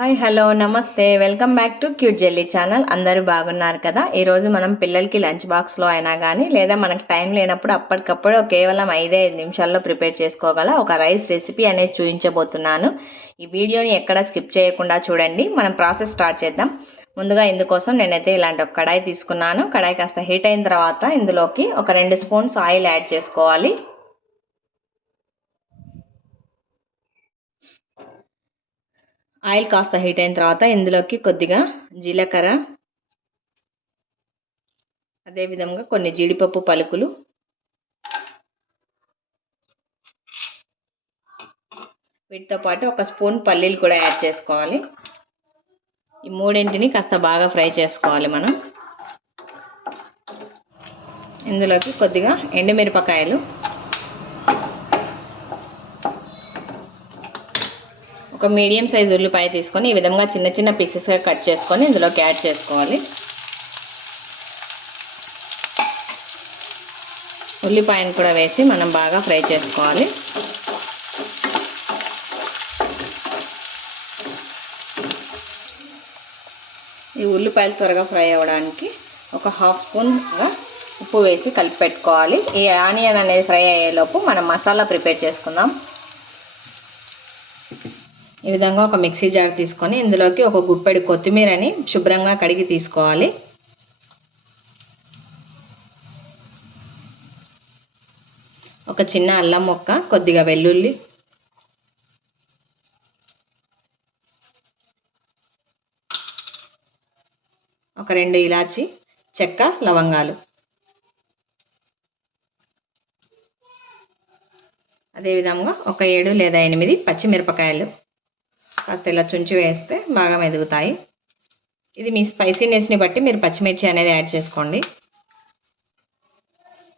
Hi hello నమస్తే welcome back to cute jelly channel. అందరూ బాగున్నారు కదా. ఈరోజు మనం పిల్లలకి లంచ్ బాక్స్లో అయినా కానీ లేదా మనకు టైం లేనప్పుడు అప్పటికప్పుడు కేవలం 5 నిమిషాల్లో ప్రిపేర్ చేసుకోగల ఒక రైస్ రెసిపీ అనేది చూపించబోతున్నాను. ఈ వీడియోని ఎక్కడ స్కిప్ చేయకుండా చూడండి. మనం ప్రాసెస్ స్టార్ట్ చేద్దాం. ముందుగా ఇందుకోసం నేనైతే ఇలాంటి ఒక కడాయి తీసుకున్నాను. కడాయి కాస్త హీట్ అయిన తర్వాత ఇందులోకి ఒక 2 స్పూన్స్ ఆయిల్ యాడ్ చేసుకోవాలి. ఆయిల్ కాస్త హీట్ అయిన తర్వాత ఇందులోకి కొద్దిగా జీలకర్ర, అదేవిధంగా కొన్ని జీడిపప్పు పలుకులు, వీటితో పాటు ఒక స్పూన్ పల్లీలు కూడా యాడ్ చేసుకోవాలి. ఈ మూడింటిని కాస్త బాగా ఫ్రై చేసుకోవాలి మనం. ఇందులోకి కొద్దిగా ఎండుమిరపకాయలు, ఒక మీడియం సైజ్ ఉల్లిపాయ తీసుకొని ఈ విధంగా చిన్న చిన్న పీసెస్గా కట్ చేసుకొని ఇందులోకి యాడ్ చేసుకోవాలి. ఉల్లిపాయను కూడా వేసి మనం బాగా ఫ్రై చేసుకోవాలి. ఈ ఉల్లిపాయలు త్వరగా ఫ్రై అవ్వడానికి ఒక హాఫ్ స్పూన్గా ఉప్పు వేసి కలిపి పెట్టుకోవాలి. ఈ ఆనియన్ అనేది ఫ్రై అయ్యేలోపు మనం మసాలా ప్రిపేర్ చేసుకుందాం. ఈ విధంగా ఒక మిక్సీ జార్ తీసుకొని ఇందులోకి ఒక గుప్పెడు కొత్తిమీరని శుభ్రంగా కడిగి తీసుకోవాలి. ఒక చిన్న అల్లం ముక్క, కొద్దిగా వెల్లుల్లి, ఒక 2 ఇలాచి, చెక్క, లవంగాలు, అదేవిధంగా ఒక 7 లేదా 8 పచ్చిమిరపకాయలు కాస్త ఇలా చుంచి వేస్తే బాగా మెదుగుతాయి. ఇది మీ స్పైసీనెస్ని బట్టి మీరు పచ్చిమిర్చి అనేది యాడ్ చేసుకోండి.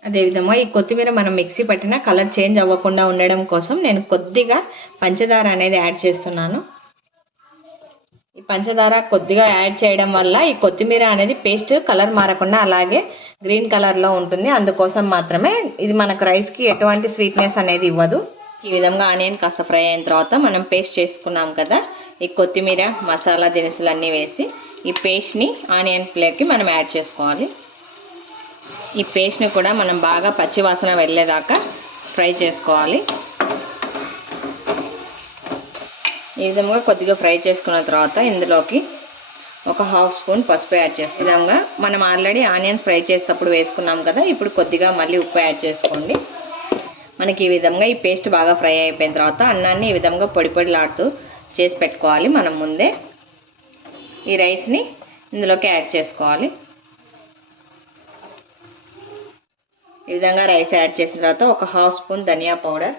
అదేవిధంగా ఈ కొత్తిమీర మనం మిక్సీ పట్టిన కలర్ చేంజ్ అవ్వకుండా ఉండడం కోసం నేను కొద్దిగా పంచదార అనేది యాడ్ చేస్తున్నాను. ఈ పంచదార కొద్దిగా యాడ్ చేయడం వల్ల ఈ కొత్తిమీర అనేది పేస్ట్ కలర్ మారకుండా అలాగే గ్రీన్ కలర్లో ఉంటుంది. అందుకోసం మాత్రమే. ఇది మనకు రైస్కి ఎటువంటి స్వీట్నెస్ అనేది ఇవ్వదు. ఈ విధంగా ఆనియన్ కాస్త ఫ్రై అయిన తర్వాత మనం పేస్ట్ చేసుకున్నాం కదా, ఈ కొత్తిమీర మసాలా దినుసులన్నీ వేసి ఈ పేస్ట్ని ఆనియన్ ప్లేకి మనం యాడ్ చేసుకోవాలి. ఈ పేస్ట్ని కూడా మనం బాగా పచ్చివాసన వెళ్ళేదాకా ఫ్రై చేసుకోవాలి. ఈ విధంగా కొద్దిగా ఫ్రై చేసుకున్న తర్వాత ఇందులోకి ఒక హాఫ్ స్పూన్ పసుపు యాడ్ చేస్తాం. ఈ విధంగా మనం ఆల్రెడీ ఆనియన్ ఫ్రై చేసేటప్పుడు వేసుకున్నాం కదా, ఇప్పుడు కొద్దిగా మళ్ళీ ఉప్పు యాడ్ చేసుకోండి. మనకి ఈ విధంగా ఈ పేస్ట్ బాగా ఫ్రై అయిపోయిన తర్వాత అన్నాన్ని ఈ విధంగా పొడి పొడిలాడుతూ చేసి పెట్టుకోవాలి. మనం ముందే ఈ రైస్ని ఇందులోకి యాడ్ చేసుకోవాలి. ఈ విధంగా రైస్ యాడ్ చేసిన తర్వాత ఒక హాఫ్ స్పూన్ ధనియా పౌడర్,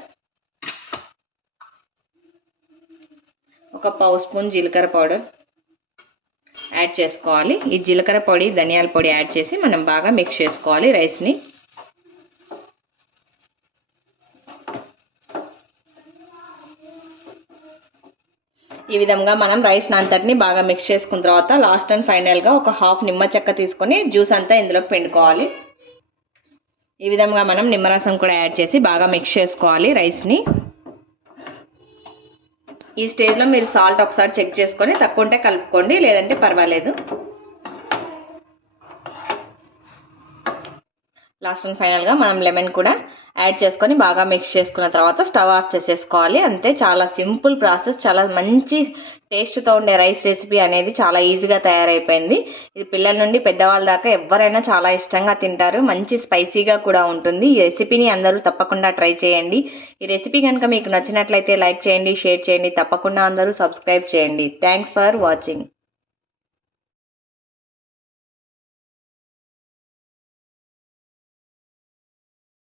ఒక పావు స్పూన్ జీలకర్ర పౌడర్ యాడ్ చేసుకోవాలి. ఈ జీలకర్ర పొడి, ధనియాల పొడి యాడ్ చేసి మనం బాగా మిక్స్ చేసుకోవాలి రైస్ని. ఈ విధంగా మనం రైస్ అంతటిని బాగా మిక్స్ చేసుకున్న తర్వాత లాస్ట్ అండ్ ఫైనల్గా ఒక హాఫ్ నిమ్మ చెక్క తీసుకొని జ్యూస్ అంతా ఇందులోకి పిండుకోవాలి. ఈ విధంగా మనం నిమ్మరసం కూడా యాడ్ చేసి బాగా మిక్స్ చేసుకోవాలి రైస్ని. ఈ స్టేజ్లో మీరు సాల్ట్ ఒకసారి చెక్ చేసుకొని తక్కువ ఉంటే కలుపుకోండి, లేదంటే పర్వాలేదు. లాస్ట్ అండ్ ఫైనల్గా మనం లెమన్ కూడా యాడ్ చేసుకొని బాగా మిక్స్ చేసుకున్న తర్వాత స్టవ్ ఆఫ్ చేసేసుకోవాలి. అంతే, చాలా సింపుల్ ప్రాసెస్. చాలా మంచి టేస్ట్తో ఉండే రైస్ రెసిపీ అనేది చాలా ఈజీగా తయారైపోయింది. ఇది పిల్లల నుండి పెద్దవాళ్ళ దాకా ఎవరైనా చాలా ఇష్టంగా తింటారు. మంచి స్పైసీగా కూడా ఉంటుంది. ఈ రెసిపీని అందరూ తప్పకుండా ట్రై చేయండి. ఈ రెసిపీ కనుక మీకు నచ్చినట్లయితే లైక్ చేయండి, షేర్ చేయండి, తప్పకుండా అందరూ సబ్స్క్రైబ్ చేయండి. Thanks for watching.